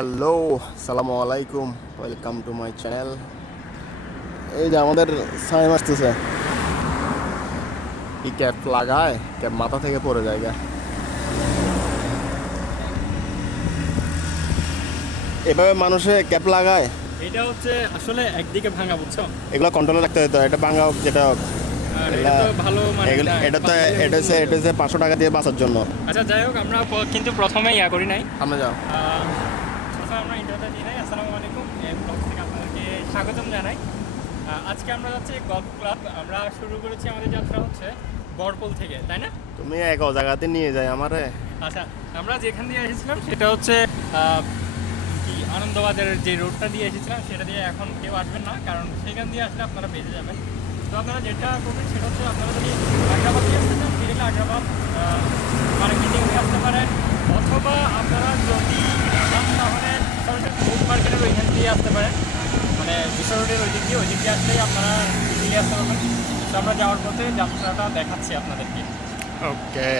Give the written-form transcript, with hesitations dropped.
Hello, সালামু আলাইকুম, welcome to my channel. এই যে আমাদের সাইম আসতেছে, এই ক্যাপ লাগায়, ক্যাপ মাথা থেকে পড়ে যায় গা। এভাবে মানুষে ক্যাপ লাগায়, এটা হচ্ছে আসলে একদিকে ভাঙা, বুঝছো? এগুলো কন্ট্রোলে রাখতে হতো। এটা ভাঙা হোক যেটা হোক, আর এটা এগুলা তো ভালো মানে এগুলো এটা তো এটা হচ্ছে 500 টাকা দিয়ে বাঁচার জন্য। আচ্ছা, যাই হোক, আমরা কিন্তু প্রথমে ইয়া করি নাই। আমরা যাও। প্রথমে আমরা ইন্টারভিউটা দিই নাই। আসসালামু আলাইকুম, এই ব্লগ থেকে আপনাদেরকে স্বাগতম জানাই। আজকে আমরা যাচ্ছি গল্ফ ক্লাব। আমরা শুরু করেছি, আমাদের যাত্রা হচ্ছে বরপল থেকে, তাই না? তুমি এক জায়গাতে নিয়ে যায় আমারে। আচ্ছা, আমরা যেখান দিয়ে এসেছিলাম সেটা হচ্ছে কি আনন্দবাজারের যে রোডটা দিয়ে এসেছিলাম সেটা দিয়ে এখন কেউ আসবেন না, কারণ সেখান দিয়ে আসলে আপনারা বেঁচে যাবেন। তো আপনারা যেটা করবেন সেটা হচ্ছে, আপনারা যদি আগ্রাবাদ দিয়ে আসতে চান ডিরেক্টলি আগ্রাবাদ মার্কেটিং দিয়ে আসতে পারেন, অথবা আপনারা যদি চান তাহলে সরাসরি ফুড মার্কেটের ওইখান দিয়ে আসতে পারেন, মানে বিশ্ব রোডের ওই দিক দিয়ে আসলেই আপনারা ইজিলি আসতে পারবেন। তো আমরা যাওয়ার পথে যাত্রাটা দেখাচ্ছি আপনাদেরকে। ওকে।